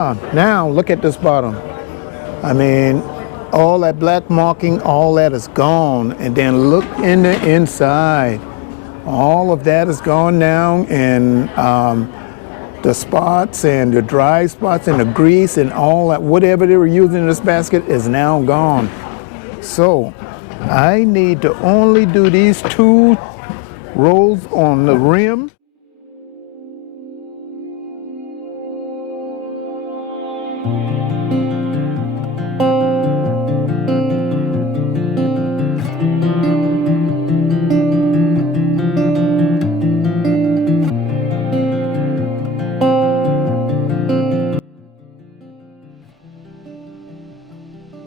Now look at this bottom. I mean, all that black marking, all that is gone. And then look in the inside. All of that is gone now, and the spots and the dry spots and the grease and all that, whatever they were using in this basket is now gone. So I need to only do these 2 rows on the rim.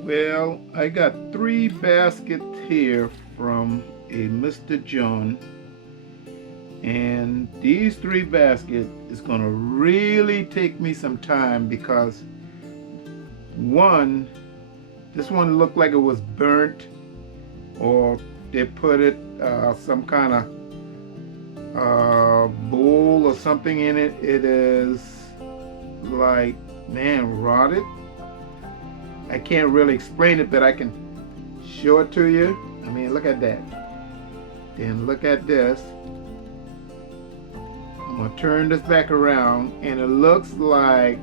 Well, I got 3 baskets here from a Mr. John, and these 3 baskets is gonna really take me some time because this one looked like it was burnt, or they put it some kind of bowl or something in it. It is like, man, rotted. I can't really explain it, but I can show it to you. I mean, look at that. Then look at this. I'm gonna turn this back around, and it looks like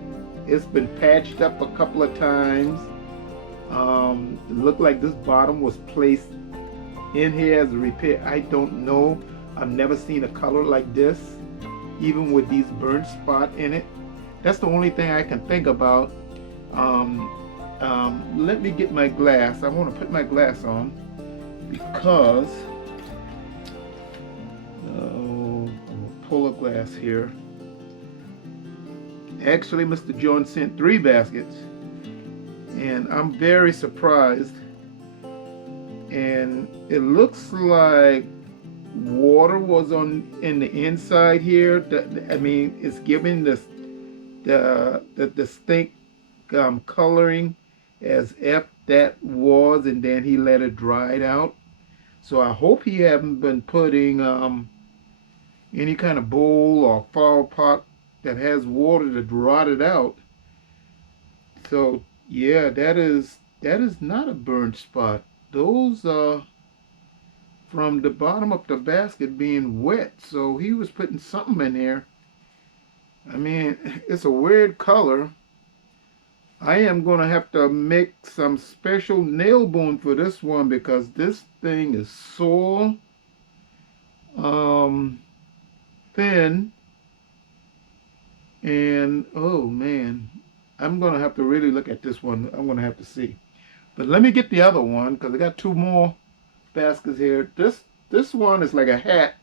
it's been patched up a couple of times. It looked like this bottom was placed in here as a repair. I don't know. I've never seen a color like this, even with these burnt spot in it. That's the only thing I can think about. Let me get my glass. I want to put my glass on because I'll pull a glass here. Actually, Mr. Jones sent 3 baskets, and I'm very surprised. And it looks like water was in the inside here. I mean, it's giving this the distinct coloring as if that was, and then he let it dry it out. So I hope he haven't been putting any kind of bowl or flower pot that has water to rot it out. So yeah, that is not a burnt spot. Those are from the bottom of the basket being wet. So he was putting something in there. I mean, it's a weird color. I am going to have to make some special nail bone for this one because this thing is so thin, and oh man, I'm going to have to really look at this one. I'm going to have to see. But let me get the other one because I got 2 more baskets here. This one is like a hat.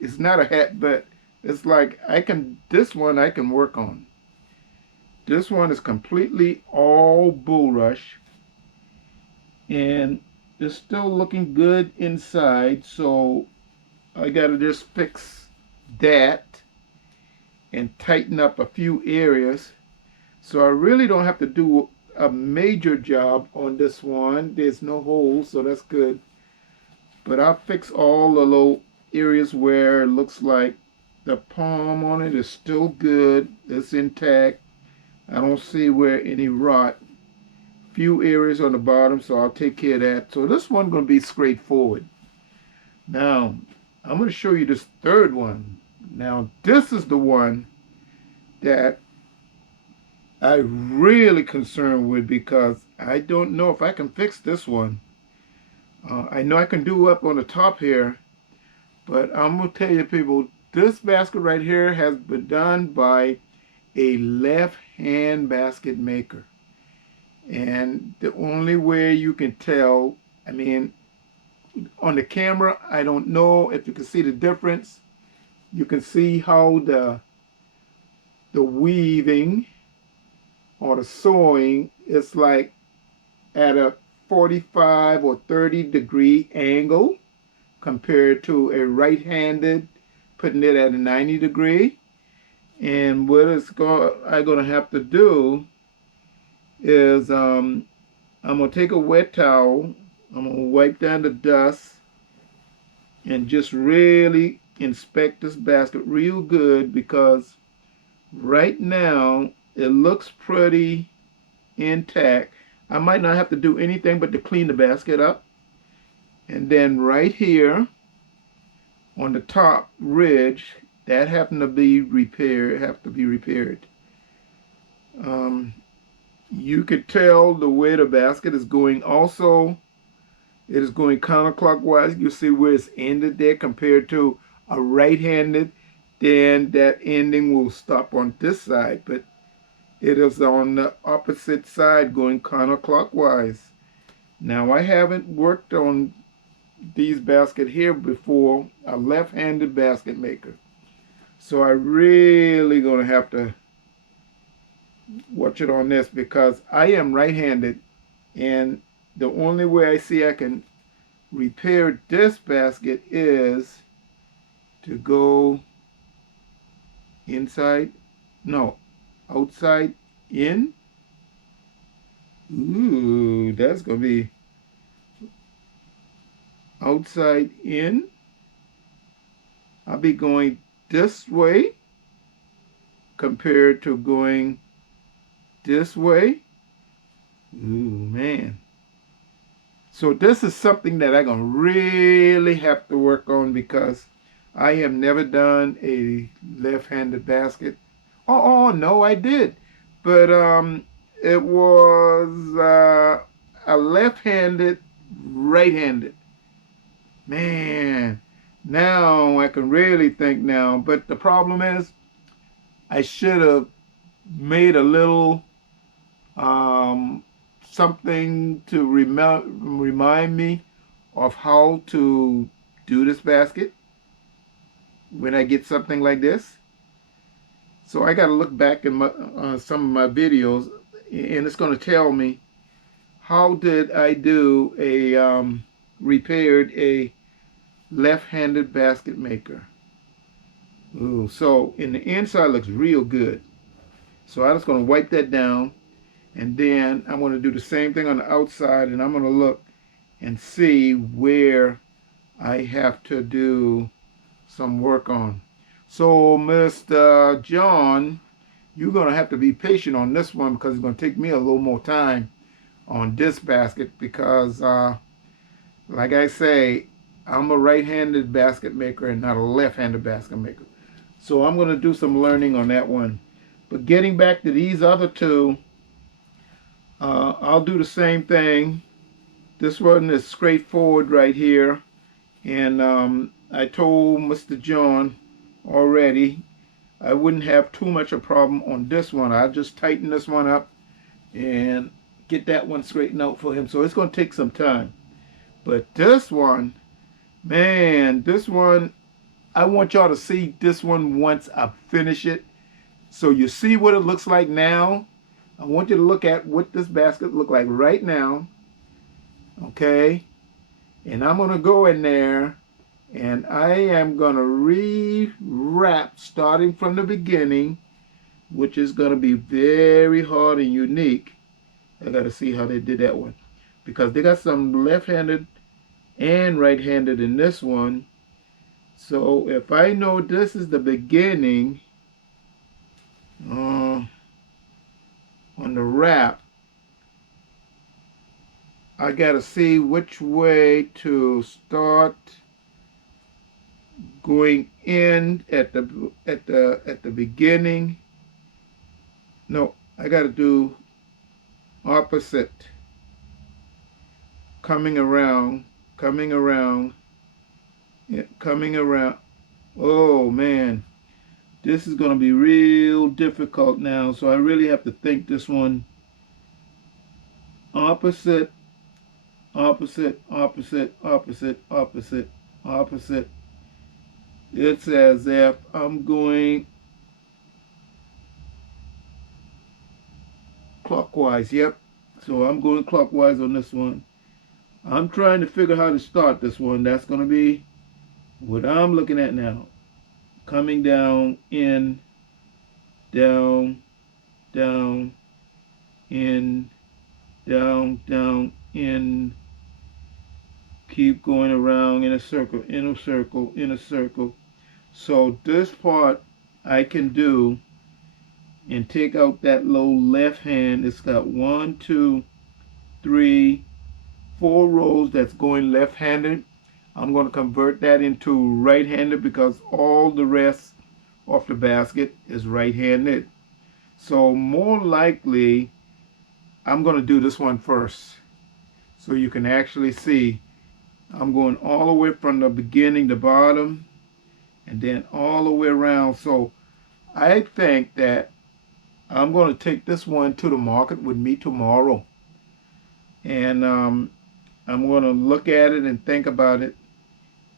It's not a hat, but it's like this one I can work on. This one is completely all bulrush, and it's still looking good inside, so I gotta just fix that and tighten up a few areas. So I really don't have to do a major job on this one. There's no holes, so that's good. But I'll fix all the little areas where it looks like the palm on it is still good. It's intact. I don't see where any rot. Few areas on the bottom, so I'll take care of that. So this one's going to be straightforward. Now, I'm going to show you this 3rd one. Now, this is the one that I'm really concerned with because I don't know if I can fix this one. I know I can do up on the top here, but I'm going to tell you people, this basket right here has been done by a left-hand basket maker. And the only way you can tell, I mean, on the camera, I don't know if you can see the difference. You can see how the weaving or the sewing is like at a 45 or 30 degree angle compared to a right-handed putting it at a 90 degree. And what I'm going to have to do is I'm going to take a wet towel, I'm going to wipe down the dust and just really inspect this basket real good because right now it looks pretty intact. I might not have to do anything but to clean the basket up. And then right here on the top ridge, that happened to be repaired. You could tell the way the basket is going. Also, it is going counterclockwise. You see where it's ended there compared to a right-handed. Then that ending will stop on this side, but it is on the opposite side going counterclockwise. Now, I haven't worked on these baskets here before, a left-handed basket maker. So I really gonna have to watch it on this because I am right-handed, and the only way I see I can repair this basket is to go inside, no, outside in. Ooh, that's gonna be outside in. I'll be going this way compared to going this way. Ooh, man. So this is something that I'm gonna really have to work on because I have never done a left-handed basket. Oh, no, I did. But it was a left-handed, right-handed. Man, now I can really think now. But the problem is I should have made a little something to remind me of how to do this basket when I get something like this. So I got to look back in some of my videos, and it's going to tell me how did I do a repaired a left-handed basket maker. Ooh, so in the inside looks real good. So I'm just going to wipe that down, and then I'm going to do the same thing on the outside, and I'm going to look and see where I have to do some work on. So Mr. John, you're going to have to be patient on this one because it's going to take me a little more time on this basket because like I say, I'm a right-handed basket maker and not a left-handed basket maker. So I'm going to do some learning on that one. But getting back to these other two, I'll do the same thing. This one is straightforward right here. And I told Mr. John already I wouldn't have too much of a problem on this one. I'll just tighten this one up and get that one straightened out for him. So it's going to take some time. But this one, man, this one, I want y'all to see this one once I finish it. So you see what it looks like now. I want you to look at what this basket looks like right now. Okay. And I'm going to go in there and I am going to rewrap starting from the beginning, which is going to be very hard and unique. I got to see how they did that one because they got some left-handed and right-handed in this one. So if I know this is the beginning on the wrap, I gotta see which way to start going in at the beginning. No, I gotta do opposite, coming around. Yeah, coming around. Oh man, this is going to be real difficult now. So I really have to think this one. Opposite, opposite, opposite, opposite, opposite, opposite. It's as if I'm going clockwise. Yep. So I'm going clockwise on this one. I'm trying to figure how to start this one. That's going to be what I'm looking at now. Coming down, in, down, down, in, down, down, in. Keep going around in a circle, in a circle, in a circle. So this part I can do and take out that low left hand. It's got 1, 2, 3, 4 rows that's going left-handed. I'm going to convert that into right-handed because all the rest of the basket is right-handed. So more likely, I'm going to do this one first so you can actually see. I'm going all the way from the beginning to bottom and then all the way around. So I think that I'm going to take this one to the market with me tomorrow. And I'm going to look at it and think about it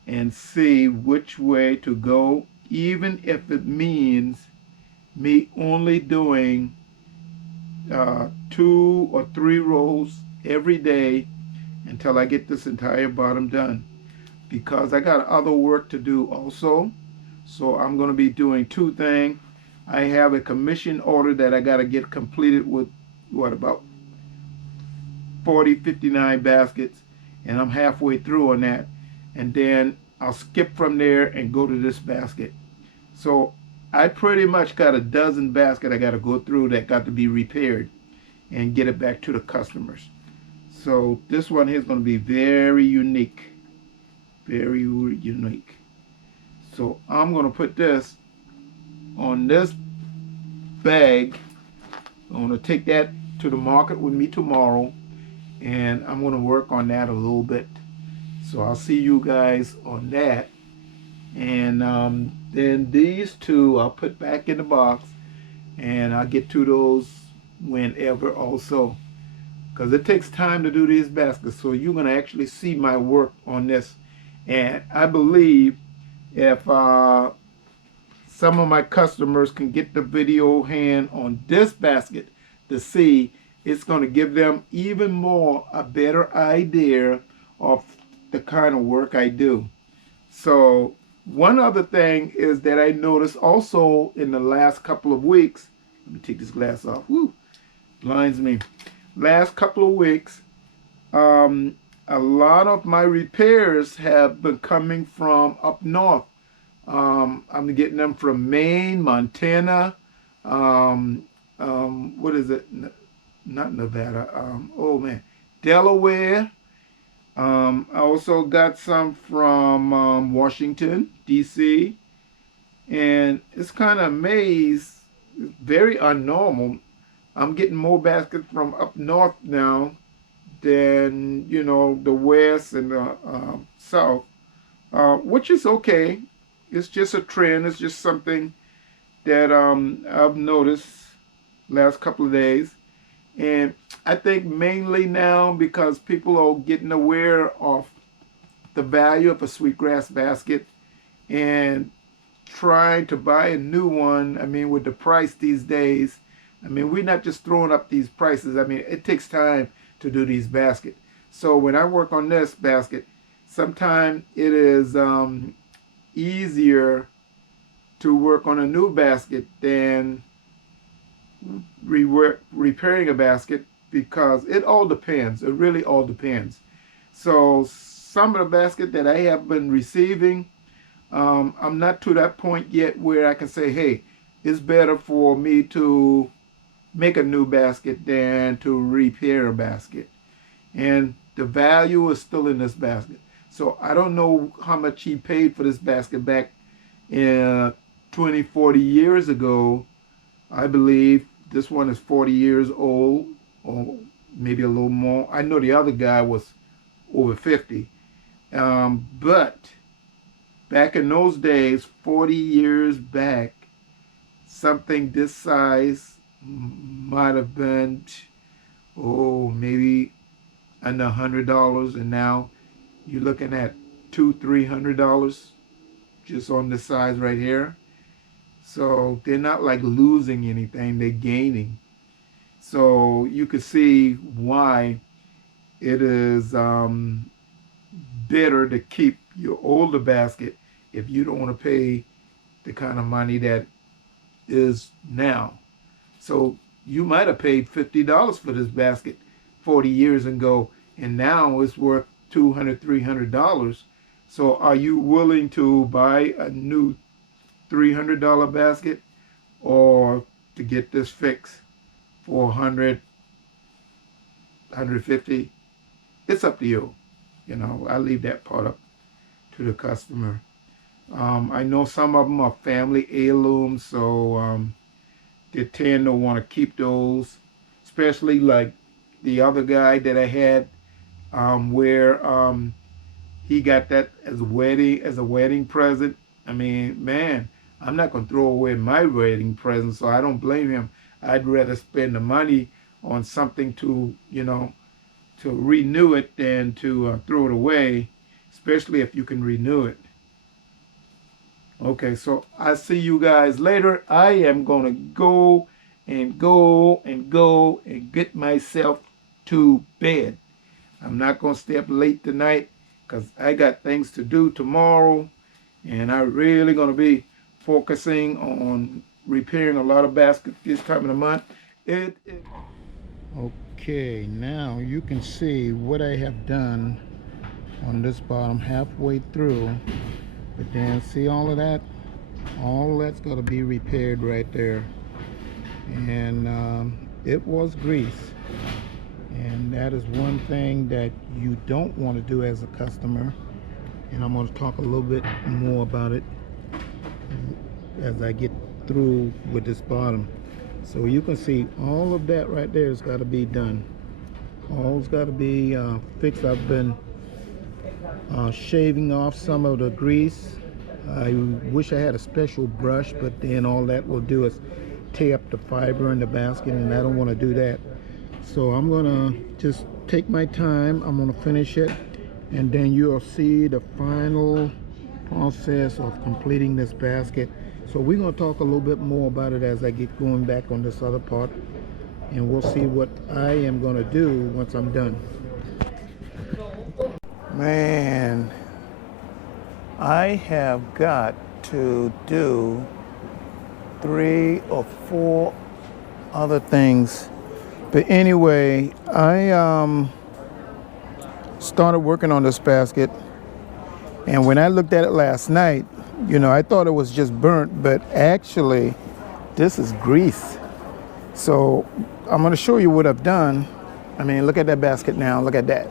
and see which way to go, even if it means me only doing 2 or 3 rows every day until I get this entire bottom done, because I got other work to do also. So I'm going to be doing 2 things. I have a commission order that I got to get completed with, what, about 59 baskets, and I'm halfway through on that, and then I'll skip from there and go to this basket. So I pretty much got a dozen baskets I got to go through that got to be repaired and get it back to the customers. So this one here is going to be very unique, very unique. So I'm going to put this on this bag. I'm going to take that to the market with me tomorrow, and I'm going to work on that a little bit. So I'll see you guys on that. And then these 2 I'll put back in the box, and I'll get to those whenever also, because it takes time to do these baskets. So you're going to actually see my work on this. And I believe if some of my customers can get the video hand on this basket to see, it's going to give them even more a better idea of the kind of work I do. So one other thing is that I noticed also in the last couple of weeks, let me take this glass off, whoo, blinds me. Last couple of weeks, a lot of my repairs have been coming from up north. I'm getting them from Maine, Montana, what is it? Not Nevada. Oh man, Delaware. I also got some from Washington, D.C. And it's kind of amazing, very unnormal. I'm getting more baskets from up north now than, you know, the west and the south, which is okay. It's just a trend. It's just something that I've noticed last couple of days. And I think mainly now because people are getting aware of the value of a sweetgrass basket and trying to buy a new one. I mean, with the price these days, I mean, we're not just throwing up these prices. I mean, it takes time to do these baskets. So when I work on this basket, sometimes it is easier to work on a new basket than repairing a basket, because it all depends. It really all depends. So some of the basket that I have been receiving, I'm not to that point yet where I can say, hey, it's better for me to make a new basket than to repair a basket. And the value is still in this basket. So I don't know how much he paid for this basket back 20, 40 years ago. I believe this one is 40 years old, or maybe a little more. I know the other guy was over 50. But back in those days, 40 years back, something this size might have been, oh, maybe under $100, and now you're looking at $200-300 just on this size right here. So they're not like losing anything, they're gaining. So you can see why it is better to keep your older basket if you don't want to pay the kind of money that is now. So you might have paid $50 for this basket 40 years ago, and now it's worth $200-300. So are you willing to buy a new $300 basket or to get this fixed for 100, 150. It's up to you. You know, I leave that part up to the customer. I know some of them are family heirlooms, so they tend to want to keep those, especially like the other guy that I had, where he got that as a wedding present. I mean, man, I'm not gonna throw away my wedding present, so I don't blame him. I'd rather spend the money on something to, you know, to renew it than to throw it away, especially if you can renew it. Okay, so I'll see you guys later. I am gonna go and get myself to bed. I'm not gonna stay up late tonight because I got things to do tomorrow, and I'm really gonna be focusing on repairing a lot of baskets this time of the month. Okay, now you can see what I have done on this bottom halfway through. But then see all of that? All that's got to be repaired right there. And it was grease. And that is one thing that you don't want to do as a customer. And I'm going to talk a little bit more about it as I get through with this bottom. So you can see all of that right there has got to be done. All's got to be fixed. I've been shaving off some of the grease. I wish I had a special brush, but then all that will do is tear up the fiber in the basket, and I don't want to do that. So I'm gonna just take my time. I'm gonna finish it, and then you'll see the final process of completing this basket. So we're gonna talk a little bit more about it as I get going back on this other part, and we'll see what I am gonna do once I'm done. Man, I have got to do 3 or 4 other things. But anyway, I started working on this basket, and when I looked at it last night, you know, I thought it was just burnt, but actually this is grease. So I'm going to show you what I've done. I mean, look at that basket now. Look at that.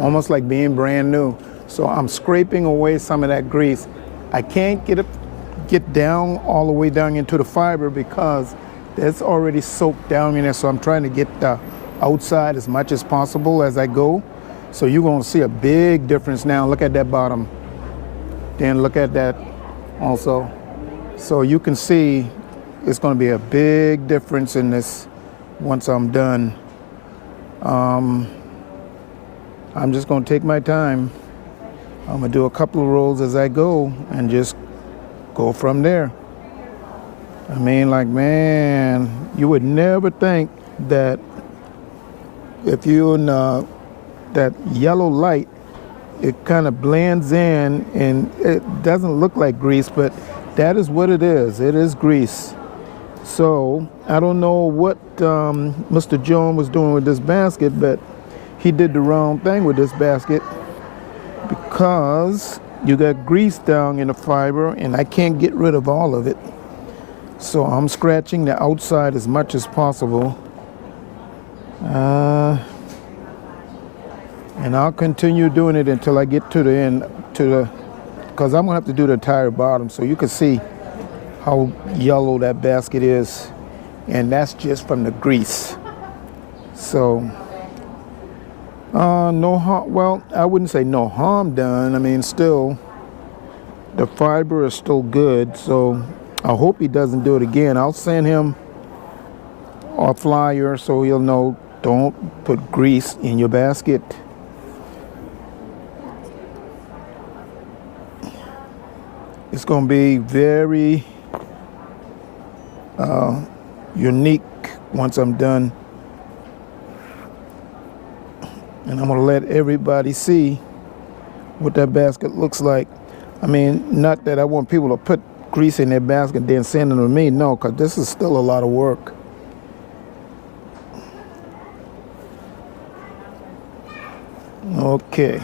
Almost like being brand new. So I'm scraping away some of that grease. I can't get down all the way down into the fiber because that's already soaked down in there. So I'm trying to get the outside as much as possible as I go. So you're going to see a big difference now. Look at that bottom. Then look at that also. So you can see it's going to be a big difference in this once I'm done. I'm just going to take my time. I'm going to do a couple of rolls as I go and just go from there. I mean, like, man, you would never think that if you're in that yellow light, it kind of blends in and it doesn't look like grease, but that is what it is. It is grease. So I don't know what Mr. John was doing with this basket, but he did the wrong thing with this basket because you got grease down in the fiber and I can't get rid of all of it. So I'm scratching the outside as much as possible. And I'll continue doing it until I get to the end, because I'm gonna have to do the entire bottom so you can see how yellow that basket is. And that's just from the grease. So no harm, well, I wouldn't say no harm done. I mean, still, the fiber is still good, so I hope he doesn't do it again. I'll send him a flyer so he'll know, don't put grease in your basket. It's going to be very unique once I'm done. And I'm going to let everybody see what that basket looks like. I mean, not that I want people to put grease in their basket and then send them to me. No, because this is still a lot of work. Okay.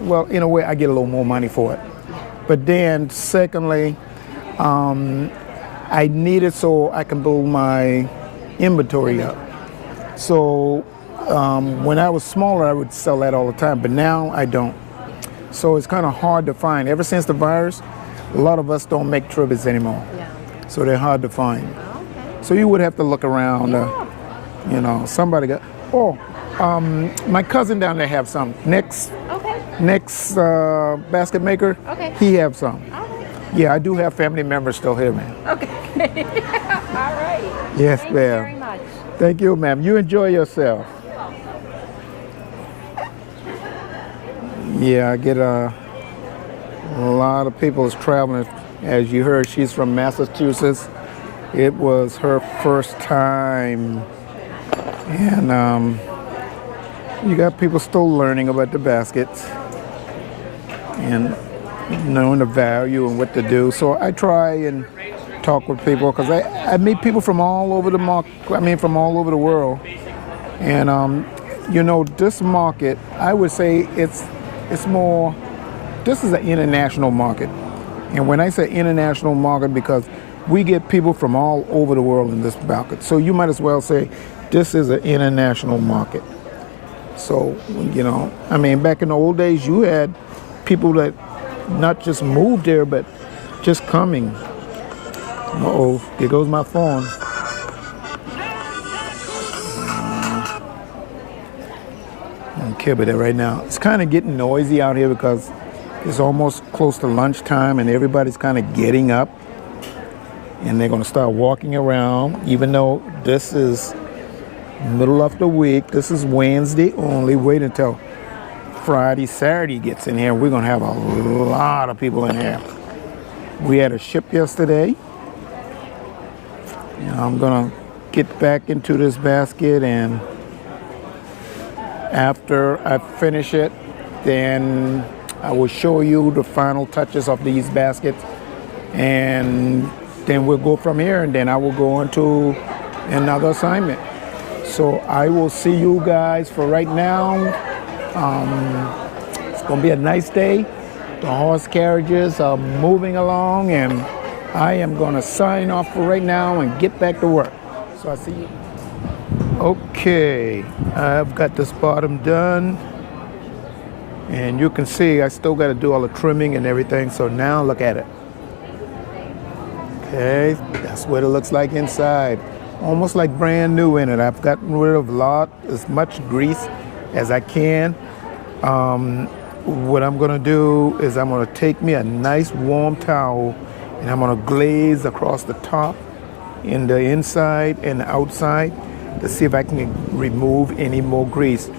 well, in a way, I get a little more money for it. But then, secondly, I need it so I can build my inventory up. So when I was smaller, I would sell that all the time, but now I don't. So it's kind of hard to find. Ever since the virus, a lot of us don't make tribbles anymore. Yeah. So they're hard to find. Oh, okay. So you would have to look around. Yeah. You know, somebody got. Oh, my cousin down there have some. Next basket maker. Okay. He have some. All right. Yeah, I do have family members still here, man. Okay. All right. Yes, Thank ma'am. you very much. Thank you, ma'am. You enjoy yourself. Yeah, I get a lot of people is traveling. As you heard, she's from Massachusetts. It was her first time. And you got people still learning about the baskets and knowing the value and what to do. So I try and talk with people because I meet people from all over the from all over the world. And you know, this market, I would say it's more, this is an international market. And when I say international market, because we get people from all over the world in this market. So you might as well say this is an international market. So, you know, I mean, back in the old days, you had people that not just moved there, but just coming. Uh-oh, here goes my phone. I don't care about that right now. It's kind of getting noisy out here because it's almost close to lunchtime and everybody's kind of getting up. And they're going to start walking around, even though this is middle of the week. This is Wednesday only. Wait until Friday, Saturday gets in here. We're going to have a lot of people in here. We had a ship yesterday. And I'm going to get back into this basket, and after I finish it, then I will show you the final touches of these baskets, and then we'll go from here, and then I will go on to another assignment. So I will see you guys for right now. It's going to be a nice day. The horse carriages are moving along, and I am going to sign off for right now and get back to work. So I'll see you. Okay, I've got this bottom done. And you can see I still got to do all the trimming and everything. So now look at it. Okay, that's what it looks like inside. Almost like brand new in it. I've gotten rid of as much grease as I can. What I'm gonna do is I'm gonna take me a nice warm towel and I'm gonna glaze across the top, in the inside and the outside, to see if I can remove any more grease.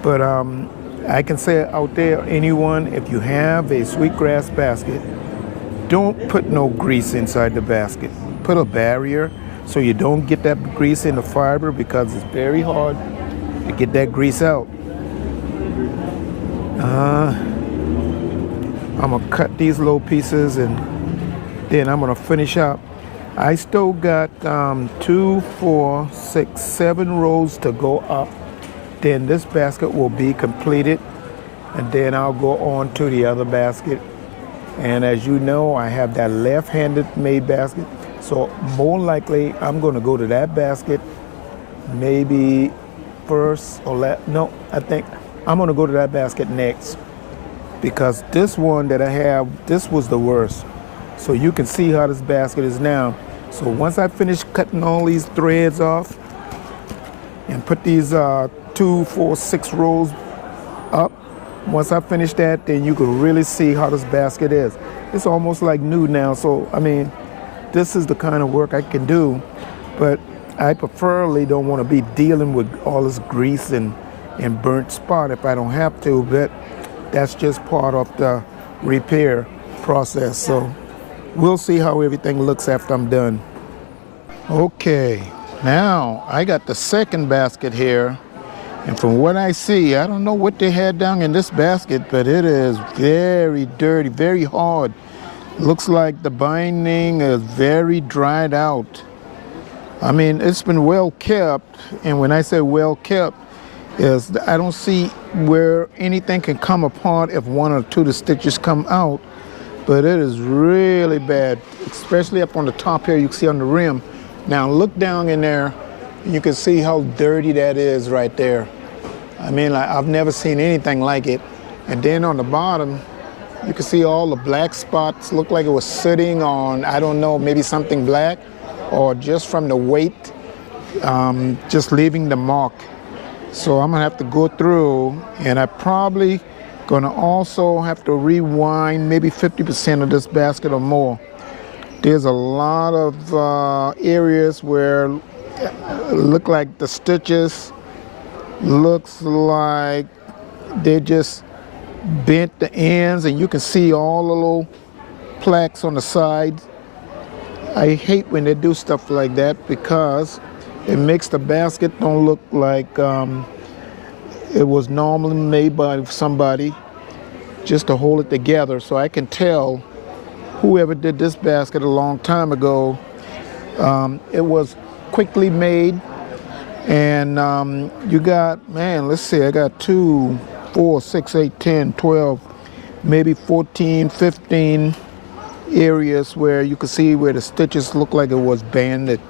But I can say out there, anyone, if you have a Sweetgrass basket, don't put no grease inside the basket. Put a barrier so you don't get that grease in the fiber, because it's very hard to get that grease out. I'm gonna cut these little pieces and then I'm gonna finish up. I still got 2, 4, 6, 7 rows to go up. Then this basket will be completed, and then I'll go on to the other basket. And as you know, I have that left-handed made basket. So more likely, I'm gonna go to that basket maybe first or last. No, I think I'm gonna go to that basket next, because this one that I have, this was the worst. So you can see how this basket is now. So once I finish cutting all these threads off and put these 2, 4, 6 rows up, once I finish that, then you can really see how this basket is. It's almost like new now. So, I mean, this is the kind of work I can do, but I preferably don't want to be dealing with all this grease and burnt spot if I don't have to, but that's just part of the repair process. So we'll see how everything looks after I'm done. Okay, now I got the second basket here. And from what I see, I don't know what they had down in this basket, but it is very dirty, very hard. Looks like the binding is very dried out. I mean, it's been well kept, and when I say well kept, is I don't see where anything can come apart if one or two of the stitches come out, but it is really bad, especially up on the top here. You can see on the rim. Now look down in there, you can see how dirty that is right there. I mean, like, I've never seen anything like it. And then on the bottom, you can see all the black spots. Look like it was sitting on, I don't know, maybe something black, or just from the weight, just leaving the mark. So I'm gonna have to go through, and I probably gonna also have to rewind maybe 50% of this basket or more. There's a lot of areas where it look like the stitches looks like they just bent the ends, and you can see all the little plaques on the sides. I hate when they do stuff like that because it makes the basket don't look like it was normally made by somebody just to hold it together. So I can tell whoever did this basket a long time ago, it was quickly made. And you got, man, let's see, I got 2, 4, 6, 8, 10, 12, maybe 14, 15 areas where you can see where the stitches look like it was banded.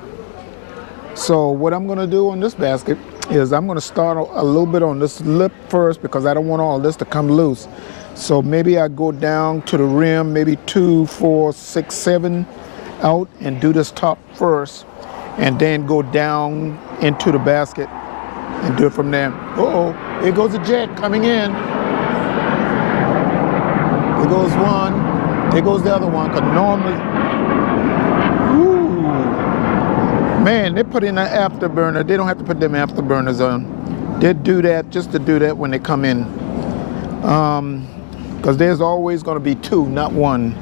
So what I'm gonna do on this basket is I'm gonna start a little bit on this lip first because I don't want all this to come loose. So maybe I go down to the rim, maybe 2, 4, 6, 7 out, and do this top first, and then go down into the basket and do it from there. Uh-oh, here goes a jet coming in. There goes one, there goes the other one, because normally, ooh, man, they put in an afterburner. They don't have to put them afterburners on. They do that just to do that when they come in. Because there's always gonna be 2, not 1.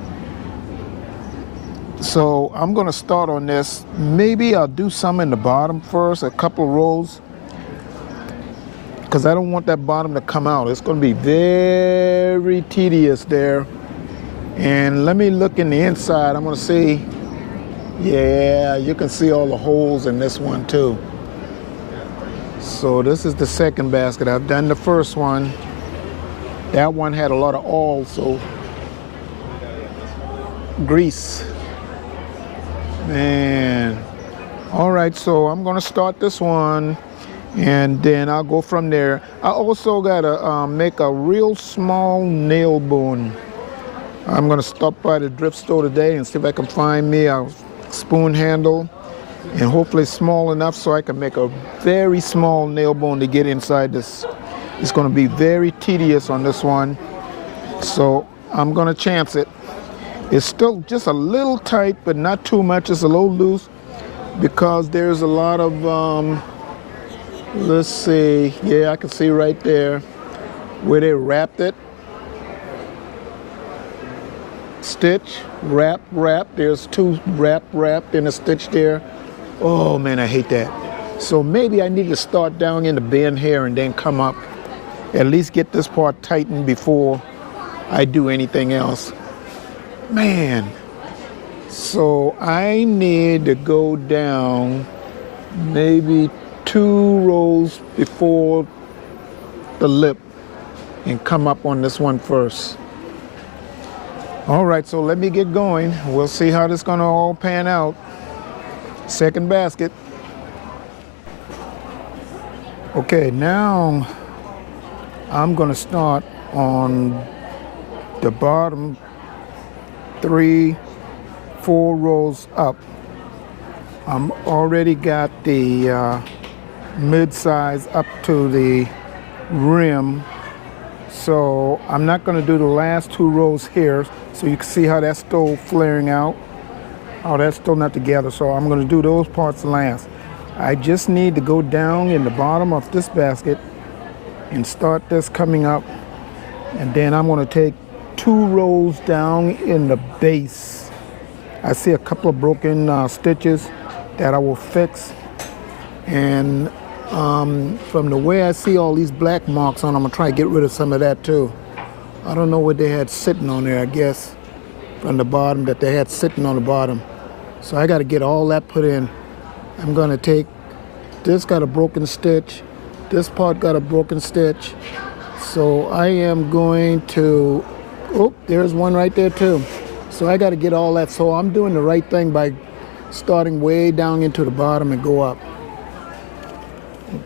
So I'm gonna start on this. Maybe I'll do some in the bottom first, a couple of rows, because I don't want that bottom to come out. It's gonna be very tedious there. And let me look in the inside. I'm gonna see, yeah, you can see all the holes in this one too. So this is the second basket. I've done the first one. That one had a lot of oil, so grease. Man. All right, so I'm gonna start this one, and then I'll go from there. I also gotta make a real small nail bone. I'm gonna stop by the thrift store today and see if I can find me a spoon handle, and hopefully small enough so I can make a very small nail bone to get inside this. It's gonna be very tedious on this one, so I'm gonna chance it. It's still just a little tight, but not too much. It's a little loose because there's a lot of, let's see, yeah, I can see right there where they wrapped it. Stitch, wrap, wrap. There's 2 wrap, and a stitch there. Oh man, I hate that. So maybe I need to start down in the bend here and then come up. At least get this part tightened before I do anything else. Man, so I need to go down maybe 2 rows before the lip and come up on this one first. All right, so let me get going. We'll see how this is gonna all pan out. Second basket. Okay, now I'm gonna start on the bottom 3, 4 rows up. I'm already got the mid-size up to the rim, so I'm not going to do the last 2 rows here, so you can see how that's still flaring out, how that's still not together. So I'm going to do those parts last. I just need to go down in the bottom of this basket and start this coming up, and then I'm going to take 2 rows down in the base. I see a couple of broken stitches that I will fix, and from the way I see all these black marks on, I'm gonna try to get rid of some of that too. I don't know what they had sitting on there, I guess from the bottom, that they had sitting on the bottom. So I got to get all that put in. I'm gonna take this, got a broken stitch, This part got a broken stitch. So I am going to, oh, there's one right there too. So I got to get all that. So I'm doing the right thing by starting way down into the bottom and go up.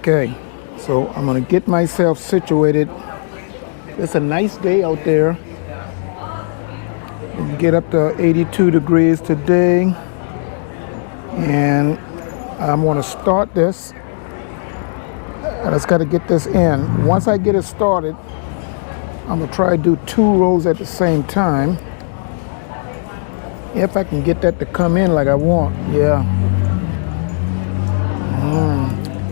Okay, so I'm gonna get myself situated. It's a nice day out there. We can get up to 82 degrees today. And I'm gonna start this. I just gotta get this in. Once I get it started, I'm gonna try to do 2 rows at the same time. If I can get that to come in like I want, yeah.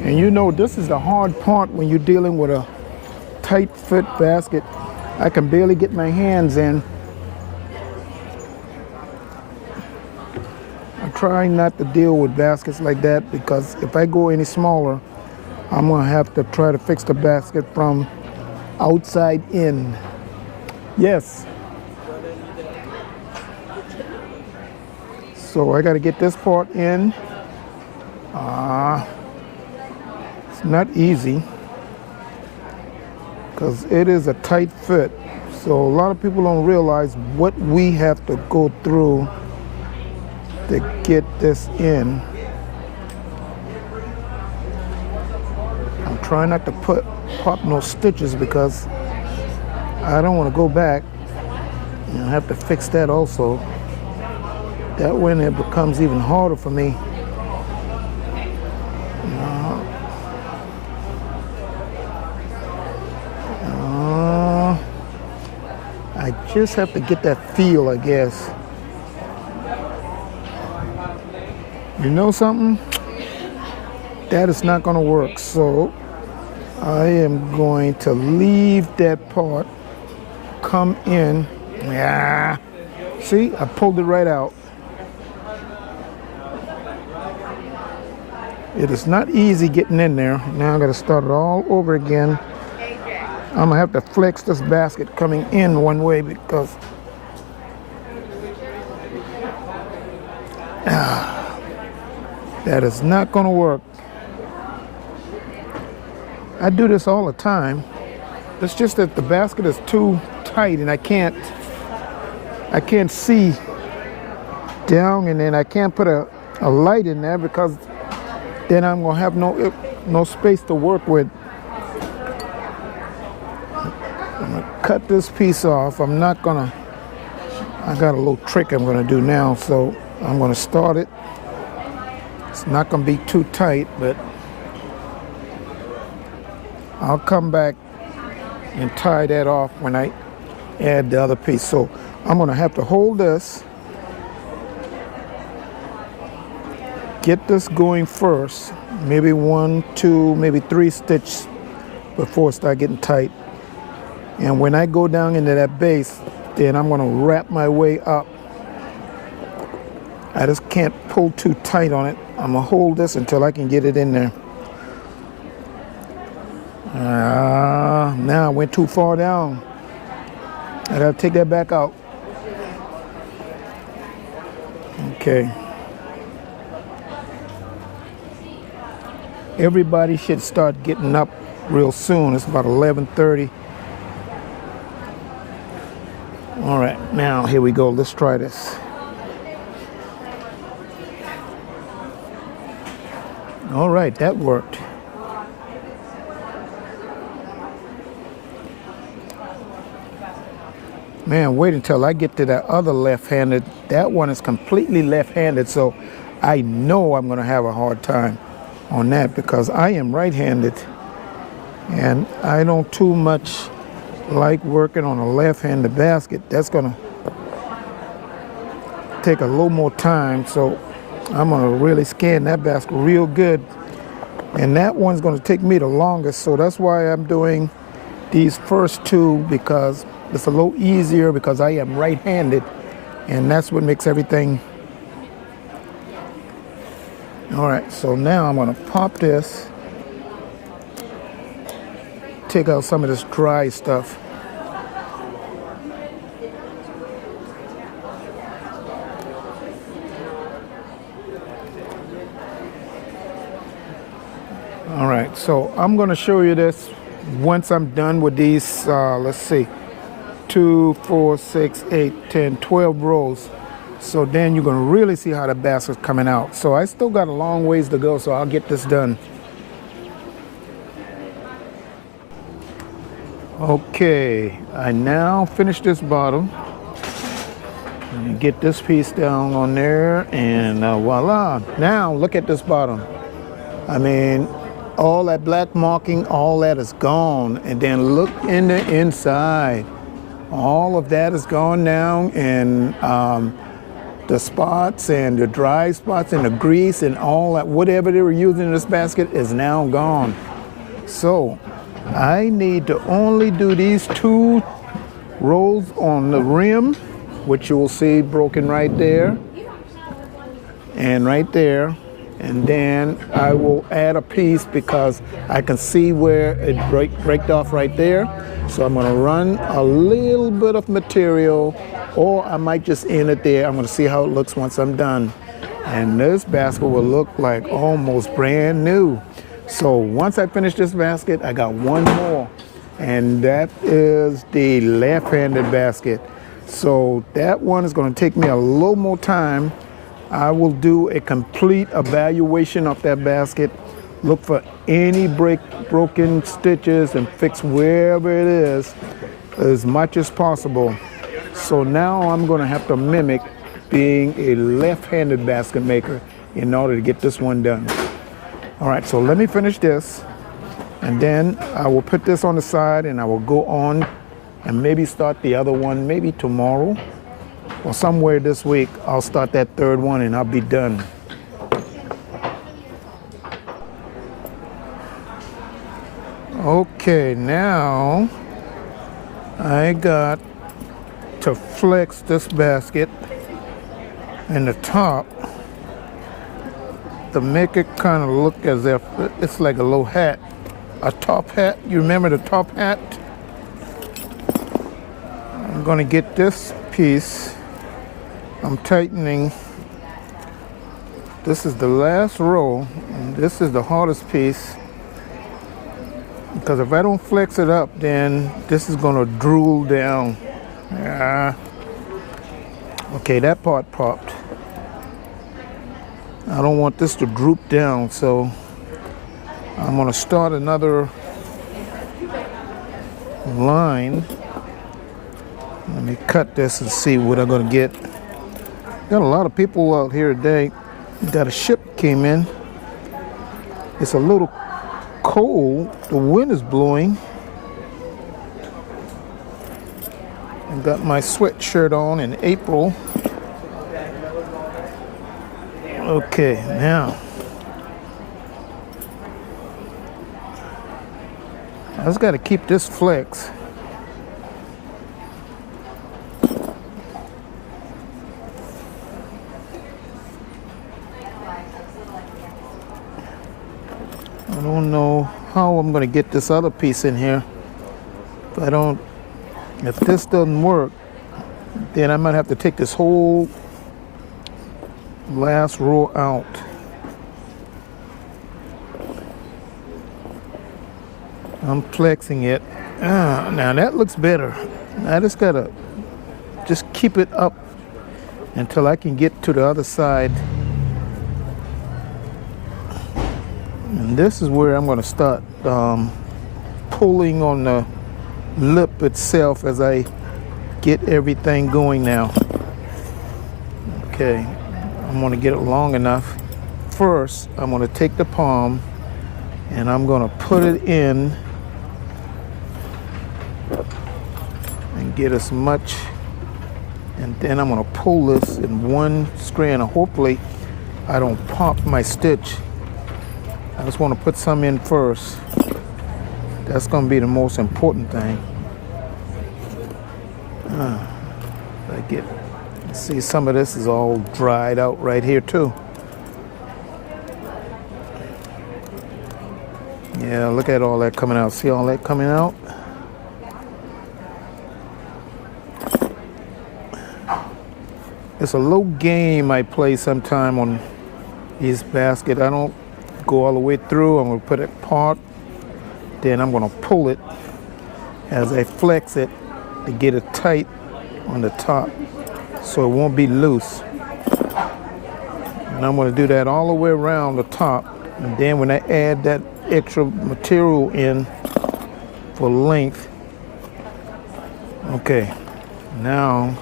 And you know, this is the hard part when you're dealing with a tight fit basket. I can barely get my hands in. I try not to deal with baskets like that because if I go any smaller, I'm gonna have to try to fix the basket from outside in. Yes. So I gotta get this part in. It's not easy because it is a tight fit. So a lot of people don't realize what we have to go through to get this in. I'm trying not to pop no stitches because I don't want to go back and I have to fix that also. That way it becomes even harder for me. I just have to get that feel, I guess. You know something? That is not going to work. So I am going to leave that part come in. Yeah. See, I pulled it right out. It is not easy getting in there. Now I got to start it all over again. I'm gonna have to flex this basket coming in one way because that is not gonna work. I do this all the time. It's just that the basket is too tight and I can't see down, and then I can't put a light in there because then I'm gonna have no space to work with. I'm gonna cut this piece off. I got a little trick I'm gonna do now, so I'm gonna start it. It's not gonna be too tight, but I'll come back and tie that off when I add the other piece. So I'm gonna have to hold this, get this going first, maybe 1, 2, maybe 3 stitches before it start getting tight. And when I go down into that base, then I'm gonna wrap my way up. I just can't pull too tight on it. I'm gonna hold this until I can get it in there. Now I went too far down. I gotta take that back out. Okay. Everybody should start getting up real soon. It's about 11:30. All right, now here we go. Let's try this. All right, that worked. Man, wait until I get to that other left-handed. That one is completely left-handed, so I know I'm gonna have a hard time on that because I am right-handed and I don't too much like working on a left-handed basket. That's gonna take a little more time, so I'm gonna really scan that basket real good, and that one's gonna take me the longest, so that's why I'm doing these first 2 because it's a little easier because I am right-handed, and that's what makes everything. All right, so now I'm gonna pop this, take out some of this dry stuff. All right, So I'm going to show you this once I'm done with these, let's see, 2, 4, 6, 8, 10, 12 rows. So then you're going to really see how the basket's coming out. So I still got a long ways to go, so I'll get this done. Okay, I now finished this bottom. Let me get this piece down on there, and voila. Now look at this bottom. I mean, all that black marking, all that is gone. And then look in the inside. All of that is gone now, and the spots and the dry spots and the grease and all that, whatever they were using in this basket is now gone. So I need to only do these 2 rows on the rim, which you will see broken right there and right there. And then I will add a piece because I can see where it braked off right there. So I'm going to run a little bit of material, or I might just end it there. I'm going to see how it looks once I'm done. And this basket will look like almost brand new. So once I finish this basket, I got one more, and that is the left-handed basket. So that one is going to take me a little more time. I will do a complete evaluation of that basket, look for any broken stitches and fix wherever it is as much as possible. So now I'm going to have to mimic being a left-handed basket maker in order to get this one done. All right, so let me finish this, and then I will put this on the side, and I will go on and maybe start the other one maybe tomorrow or somewhere this week. I'll start that 3rd one and I'll be done. Okay, now I got to flex this basket in the top to make it kind of look as if it's like a little hat, a top hat. You remember the top hat? I'm going to get this piece. I'm tightening. This is the last row, and this is the hardest piece, because if I don't flex it up, then this is going to drool down. Okay, that part popped. I don't want this to droop down, so I'm going to start another line. Let me cut this and see what I'm going to get. Got a lot of people out here today. Got a ship came in. It's a little cold. The wind is blowing. I got my sweatshirt on in April. Okay, now I just got to keep this flex. I don't know how I'm going to get this other piece in here. If this doesn't work, then I might have to take this whole last row out. I'm flexing it. Now that looks better. I just gotta keep it up until I can get to the other side. And this is where I'm gonna start pulling on the lip itself as I get everything going now. Okay. I'm going to get it long enough. First, I'm going to take the palm and I'm going to put it in and get as much, and then I'm going to pull this in one strand, and hopefully I don't pop my stitch. I just want to put some in first. That's going to be the most important thing. See, some of this is all dried out right here too. Yeah, look at all that coming out. See all that coming out? It's a low game I play sometime on these baskets. I don't go all the way through. I'm gonna put it part then I'm going to pull it as I flex it to get it tight on the top so it won't be loose. And I'm going to do that all the way around the top, and then when I add that extra material in for length, okay, now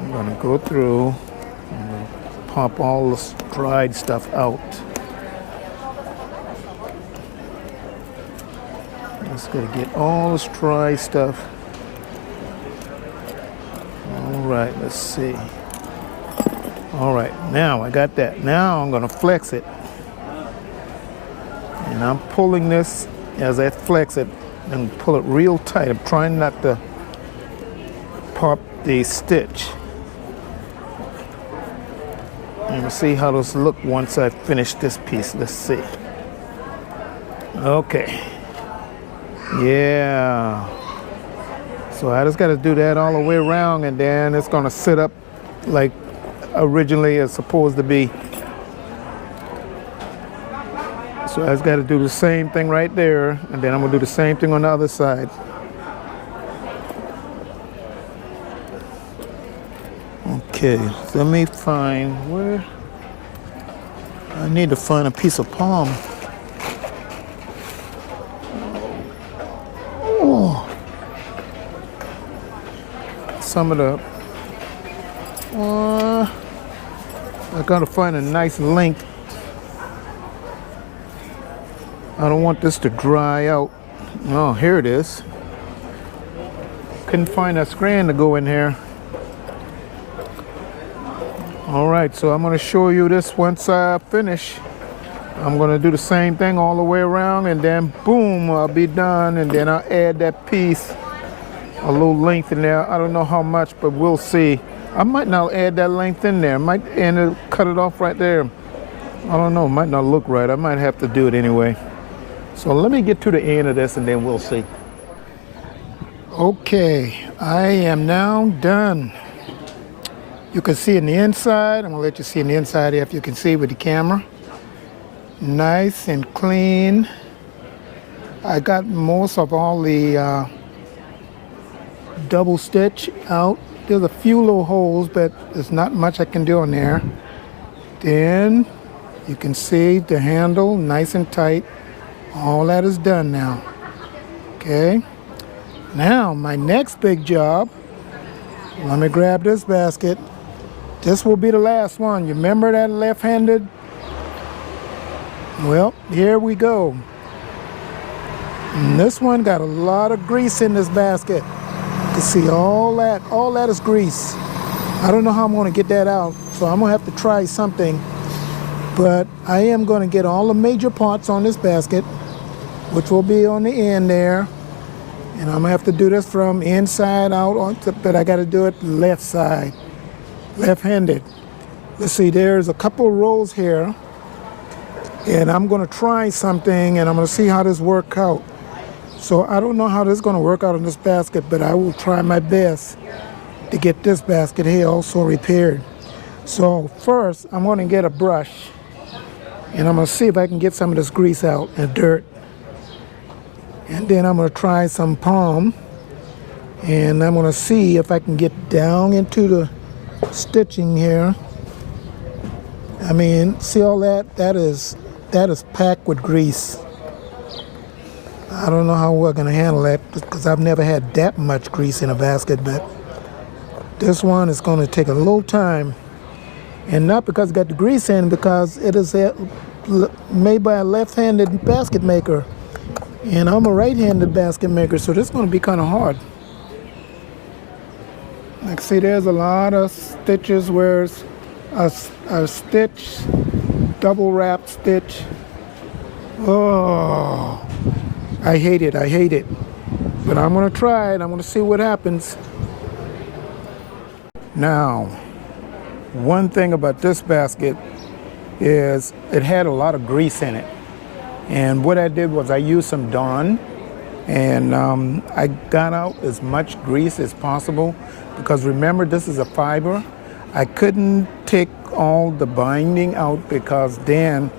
I'm going to go through and pop all this dried stuff out. Just got to get all this dry stuff. All right, let's see. All right, now I got that. Now I'm going to flex it. And I'm pulling this as I flex it and pull it real tight. I'm trying not to pop the stitch. And we'll see how this look once I finish this piece. Let's see. Okay. Yeah. So I just got to do that all the way around, and then it's going to sit up like originally it's supposed to be. So I just got to do the same thing right there, and then I'm going to do the same thing on the other side. Okay, so let me find where I need to find a piece of palm. Oh, some of the. I gotta find a nice length. I don't want this to dry out. Oh, here it is. Couldn't find a strand to go in here. All right, so I'm gonna show you this once I finish. I'm gonna do the same thing all the way around, and then boom, I'll be done, and then I'll add that piece, a little length in there. I don't know how much, but we'll see. I might not add that length in there. I might cut it off right there. I don't know, it might not look right. I might have to do it anyway. So let me get to the end of this and then we'll see. Okay, I am now done. You can see in the inside. I'm gonna let you see in the inside if you can see with the camera. Nice and clean. I got most of all the double stitch out. There's a few little holes, but there's not much I can do in there. Then you can see the handle nice and tight. All that is done now. Okay. Now my next big job, let me grab this basket. This will be the last one. You remember that left-handed? Well, here we go. And this one got a lot of grease in this basket. You can see all that is grease. I don't know how I'm gonna get that out, so I'm gonna have to try something. But I am gonna get all the major parts on this basket, which will be on the end there. And I'm gonna have to do this from inside out, but I gotta do it left side, left-handed. Let's see, there's a couple of rows here. And I'm gonna try something and I'm gonna see how this works out. So I don't know how this is gonna work out in this basket, but I will try my best to get this basket here also repaired. So first, I'm gonna get a brush and I'm gonna see if I can get some of this grease out and dirt. And then I'm gonna try some palm and I'm gonna see if I can get down into the stitching here. I mean, see all that? That is packed with grease. I don't know how we're gonna handle that because I've never had that much grease in a basket, but this one is gonna take a little time. And not because it got the grease in, because it is made by a left-handed basket maker. And I'm a right-handed basket maker, so this is gonna be kind of hard. Like, see, there's a lot of stitches where it's a stitch, double wrap stitch. Oh, I hate it. But I'm gonna try it, I'm gonna see what happens. Now, one thing about this basket is it had a lot of grease in it. And what I did was I used some Dawn and I got out as much grease as possible because remember, this is a fiber. I couldn't take all the binding out because then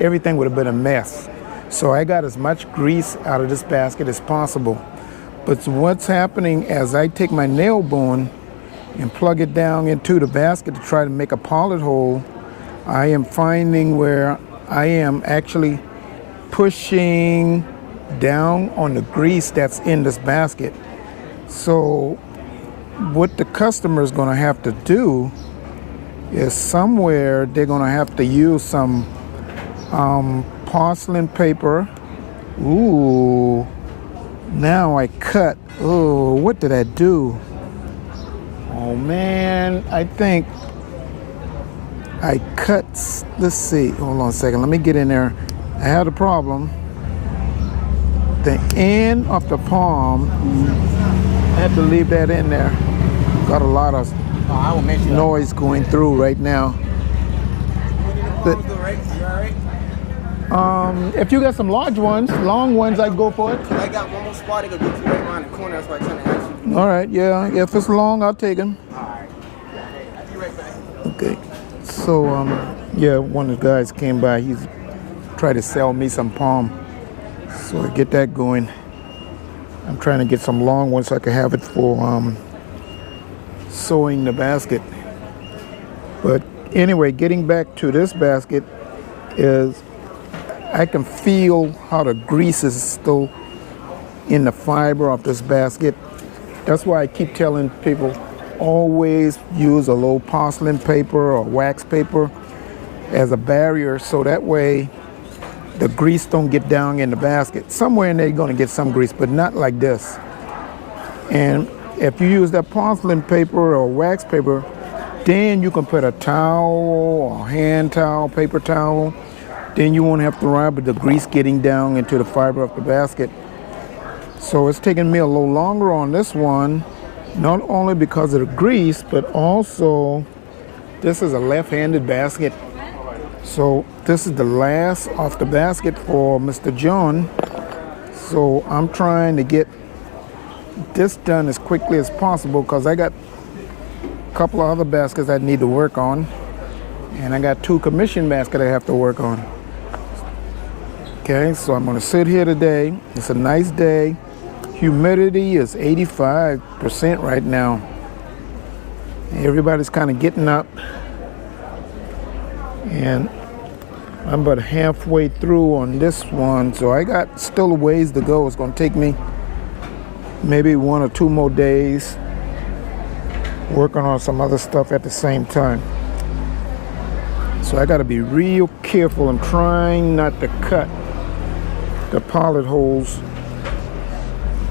everything would have been a mess. So I got as much grease out of this basket as possible. But what's happening as I take my nail bone and plug it down into the basket to try to make a pilot hole, I am finding where I am actually pushing down on the grease that's in this basket. So what the customer is going to have to do is somewhere they're going to have to use some porcelain paper. Ooh, now I cut. Oh, what did I do? Oh man, I think I cut. Let's see, hold on a second, let me get in there. I had a problem. The end of the palm, I had to leave that in there. Got a lot of noise going through right now. But, if you got some large ones, long ones, I'd go for it. I got one more spot to go get you right around the corner. That's why I'm trying to ask you. All right, yeah. If it's long, I'll take them. All right. I'll be right back. Okay. So, yeah, one of the guys came by. He's tried to sell me some palm. So I get that going. I'm trying to get some long ones so I can have it for sewing the basket. But anyway, getting back to this basket is I can feel how the grease is still in the fiber of this basket. That's why I keep telling people always use a little porcelain paper or wax paper as a barrier, so that way the grease don't get down in the basket. Somewhere in there you're going to get some grease, but not like this. And if you use that porcelain paper or wax paper, then you can put a towel or hand towel, paper towel. Then you won't have to worry about the grease getting down into the fiber of the basket. So it's taking me a little longer on this one, not only because of the grease, but also this is a left-handed basket. So this is the last of the basket for Mr. John. So I'm trying to get this done as quickly as possible because I got a couple of other baskets I need to work on. And I got 2 commission baskets I have to work on. Okay, so I'm gonna sit here today. It's a nice day. Humidity is 85% right now. Everybody's kind of getting up. And I'm about halfway through on this one, so I got still a ways to go. It's gonna take me maybe 1 or 2 more days working on some other stuff at the same time. So I gotta be real careful. I'm trying not to cut the pilot holes.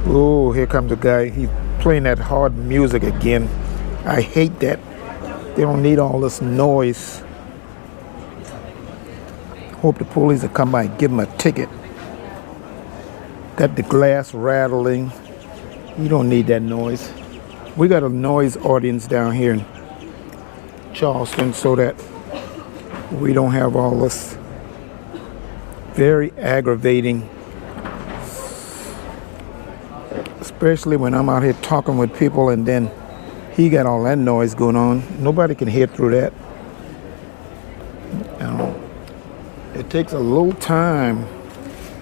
Oh, here comes the guy. He's playing that hard music again. I hate that. They don't need all this noise. Hope the police will come by and give him a ticket. Got the glass rattling. You don't need that noise. We got a noise audience down here in Charleston so that we don't have all this very aggravating, especially when I'm out here talking with people and then he got all that noise going on. Nobody can hear through that. It takes a little time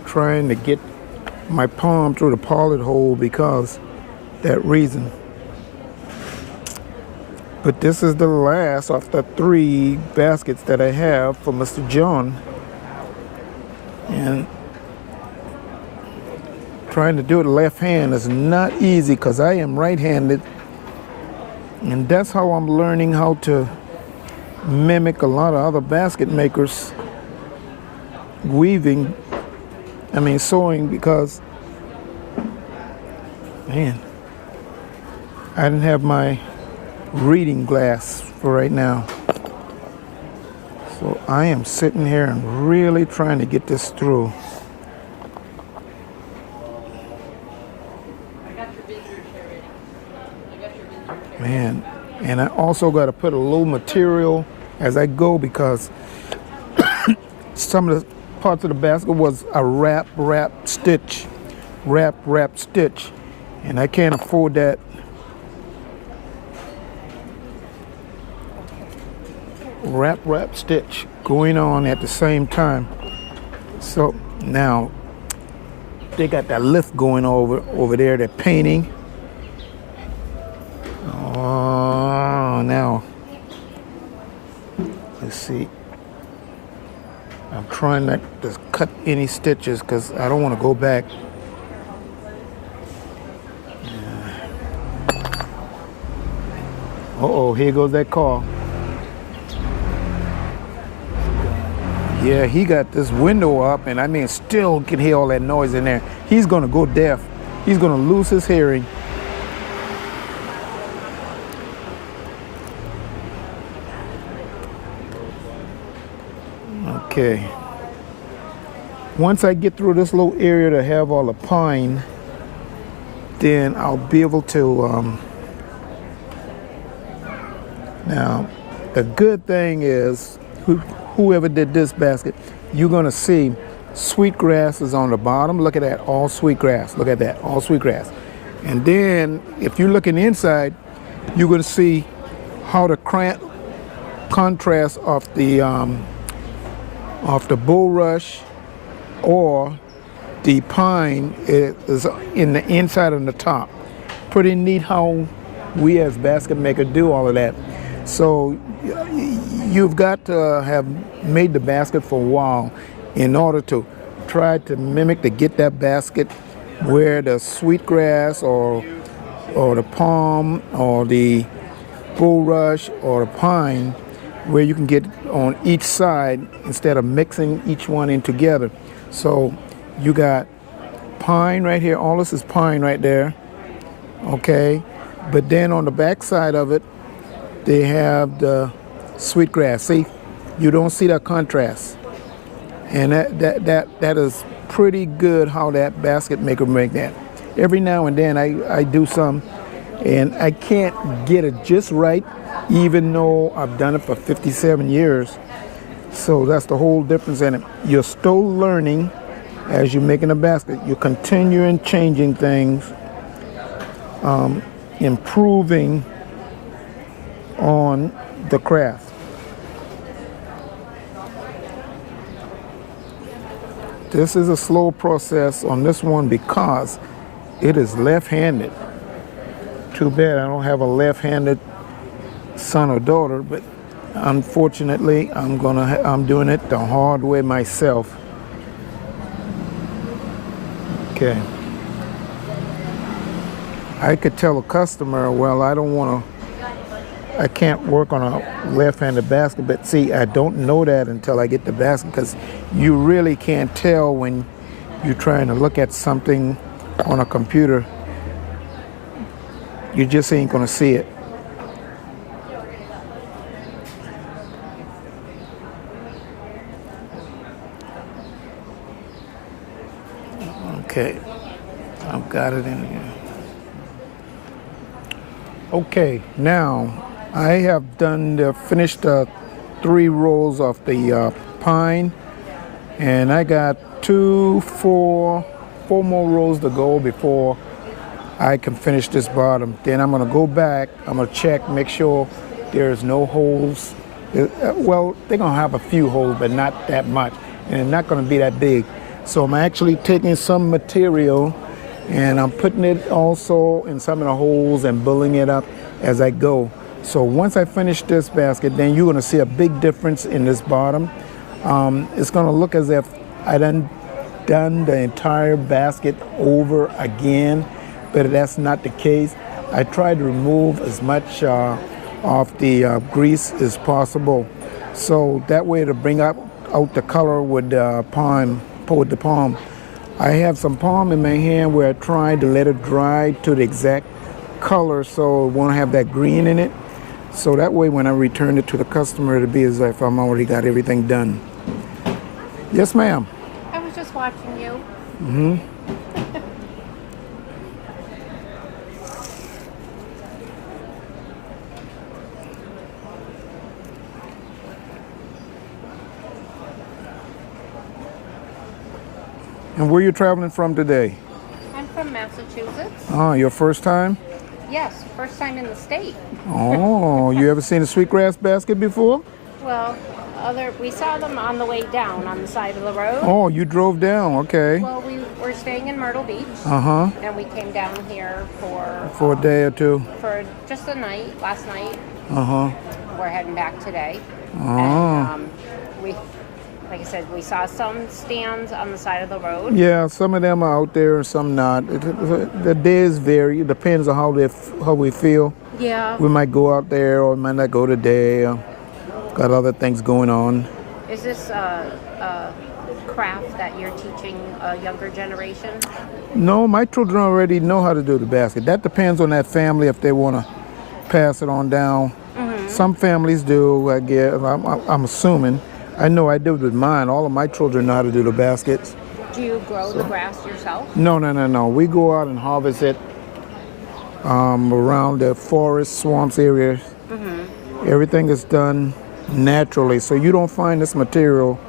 trying to get my palm through the pilot hole because that reason. But this is the last of the 3 baskets that I have for Mr. John. And trying to do it left hand is not easy because I am right-handed. And that's how I'm learning how to mimic a lot of other basket makers sewing, because, man, I didn't have my reading glass for right now. So I am sitting here and really trying to get this through. Man, and I also got to put a little material as I go because some of the parts of the basket was a wrap stitch, and I can't afford that. Wrap stitch going on at the same time. So now they got that lift going over there. They're painting. Oh, now let's see. I'm trying not to cut any stitches because I don't want to go back. Uh-oh, here goes that car. Yeah, he got this window up, and I mean, still can hear all that noise in there. He's gonna go deaf. He's gonna lose his hearing. Okay. Once I get through this little area to have all the pine, then I'll be able to, now, the good thing is, whoever did this basket, you're gonna see sweetgrass is on the bottom. Look at that, all sweetgrass. Look at that, all sweetgrass. And then, if you're looking inside, you're gonna see how the contrast of the bulrush or the pine is in the inside and the top. Pretty neat how we as basket makers do all of that. So you've got to have made the basket for a while in order to try to mimic to get that basket where the sweetgrass or the palm or the bulrush or the pine, where you can get on each side instead of mixing each one in together. So you got pine right here. All this is pine right there. Okay, but then on the back side of it, they have the sweetgrass. See, you don't see that contrast, and that is pretty good how that basket maker make that. Every now and then I do some, and I can't get it just right, even though I've done it for 57 years. So that's the whole difference in it. You're still learning as you're making a basket. You're continuing changing things, improving on the craft. This is a slow process on this one because it is left-handed. Too bad I don't have a left-handed son or daughter, but unfortunately I'm doing it the hard way myself. Okay. I could tell a customer, well, I can't work on a left-handed basket, but see, I don't know that until I get the basket, because you really can't tell when you're trying to look at something on a computer. You just ain't gonna see it. Okay, I've got it in here. Okay, now I have finished 3 rows of the pine, and I got 4 more rows to go before I can finish this bottom. Then I'm gonna go back, I'm gonna check, make sure there's no holes. Well, they're gonna have a few holes, but not that much, and it's not gonna be that big. So I'm actually taking some material and I'm putting it also in some of the holes and building it up as I go. So once I finish this basket, then you're gonna see a big difference in this bottom. It's gonna look as if I done the entire basket over again, but that's not the case. I tried to remove as much of the grease as possible, so that way to bring out the color with the palm. I have some palm in my hand where I tried to let it dry to the exact color so it won't have that green in it. So that way when I return it to the customer, it'll be as if I'm already got everything done. Yes, ma'am. I was just watching you. Mm-hmm. And where you traveling from today? I'm from Massachusetts. Oh, your first time? Yes, first time in the state. Oh, you ever seen a sweetgrass basket before? Well, we saw them on the way down on the side of the road. Oh, you drove down. Okay. Well, we were staying in Myrtle Beach, Uh-huh. and we came down here For a day or two. for just a night, last night. Uh-huh. We're heading back today. Oh. And we, like I said, we saw some stands on the side of the road. Yeah, some of them are out there, some not. The days vary. It depends on how we feel. Yeah. We might go out there or might not go today. Got other things going on. Is this a craft that you're teaching a younger generation? No, my children already know how to do the basket. That depends on that family if they want to pass it on down. Mm-hmm. Some families do, I guess. I'm assuming. I know I did with mine. All of my children know how to do the baskets. Do you grow the grass yourself? No. We go out and harvest it around the forest, swamps areas. Mm-hmm. Everything is done naturally, so you don't find this material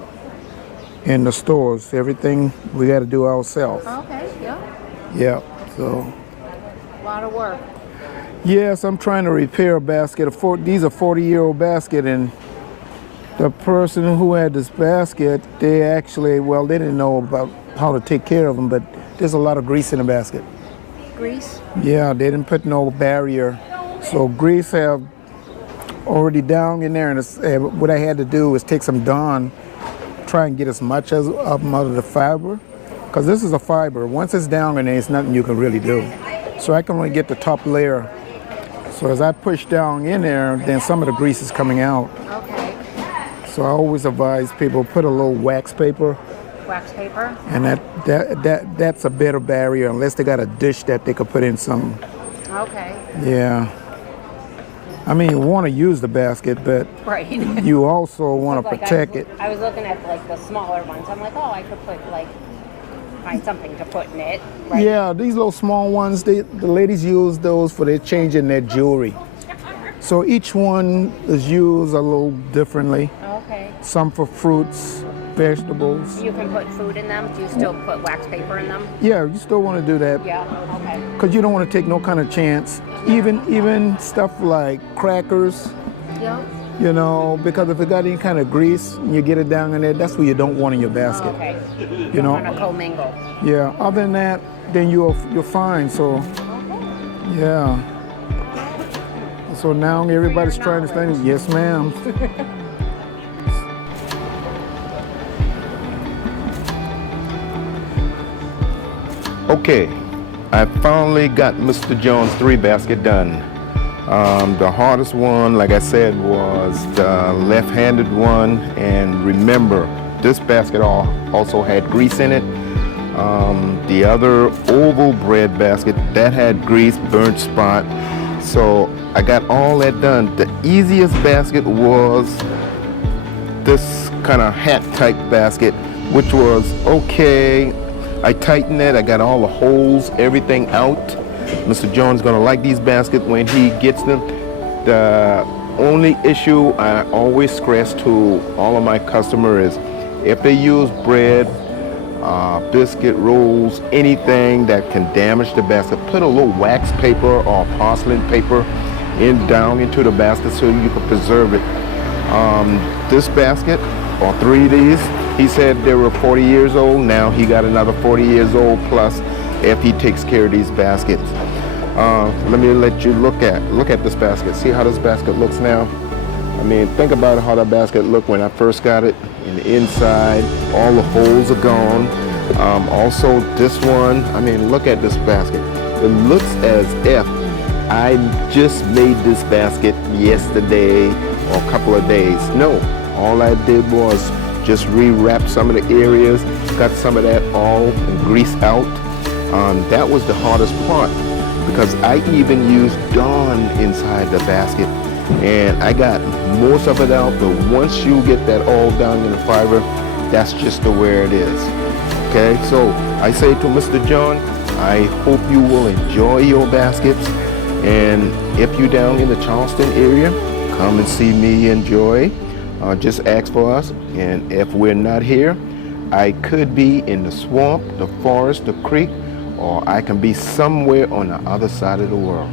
in the stores. Everything we got to do ourselves. Okay, yeah. Yeah, so. A lot of work. Yes, I'm trying to repair a basket. These are 40-year-old basket, and the person who had this basket, they actually, well, they didn't know about how to take care of them, but there's a lot of grease in the basket. Grease? Yeah, they didn't put no barrier. So grease have already down in there, and what I had to do was take some Dawn, try and get as much as out of the fiber, because this is a fiber. Once it's down in there, it's nothing you can really do. So I can only get the top layer. So as I push down in there, then some of the grease is coming out. Okay. So I always advise people put a little wax paper, Wax paper? and that's a better barrier unless they got a dish that they could put in some. Okay. Yeah. I mean, you want to use the basket, but Right. you also want to Like, protect it. I was looking at like the smaller ones. I'm like, oh, I could find something to put in it. Right? Yeah, these little small ones, the ladies use those for their changing their jewelry. So each one is used a little differently. Okay. Some for fruits, vegetables. You can put food in them. Do you still put wax paper in them? Yeah, you still want to do that. Yeah. Okay. Because you don't want to take no kind of chance. Even stuff like crackers, Yeah. you know, because if it got any kind of grease and you get it down in there, that's what you don't want in your basket. Okay. You know. Want to commingle. Yeah. Other than that, then you're fine. So, yeah. So now everybody's trying to think. Yes, ma'am. Okay, I finally got Mr. Jones' 3 basket done. The hardest one, like I said, was the left-handed one. And remember, this basket also had grease in it. The other oval bread basket, that had grease, burnt spot. So I got all that done. The easiest basket was this kind of hat-type basket, which was okay. I tightened it, I got all the holes, everything out. Mr. Jones is gonna like these baskets when he gets them. The only issue I always stress to all of my customers is if they use bread, biscuit rolls, anything that can damage the basket, put a little wax paper or porcelain paper down into the basket so you can preserve it. This basket, or 3 of these, he said they were 40 years old. Now he got another 40 years old plus if he takes care of these baskets. Let me let you look at this basket. See how this basket looks now? I mean, think about how that basket looked when I first got it. In the inside, all the holes are gone. Also this one, I mean, look at this basket. It looks as if I just made this basket yesterday or a couple of days. No, all I did was just rewrap some of the areas, got some of that all grease out. That was the hardest part because I even used Dawn inside the basket and I got most of it out, but once you get that all down in the fiber, that's just the way it is. Okay, so I say to Mr. John, I hope you will enjoy your baskets, and if you're down in the Charleston area, come and see me enjoy. Just ask for us, and if we're not here, I could be in the swamp, the forest, the creek, or I can be somewhere on the other side of the world.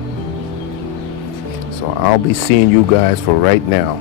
So I'll be seeing you guys for right now.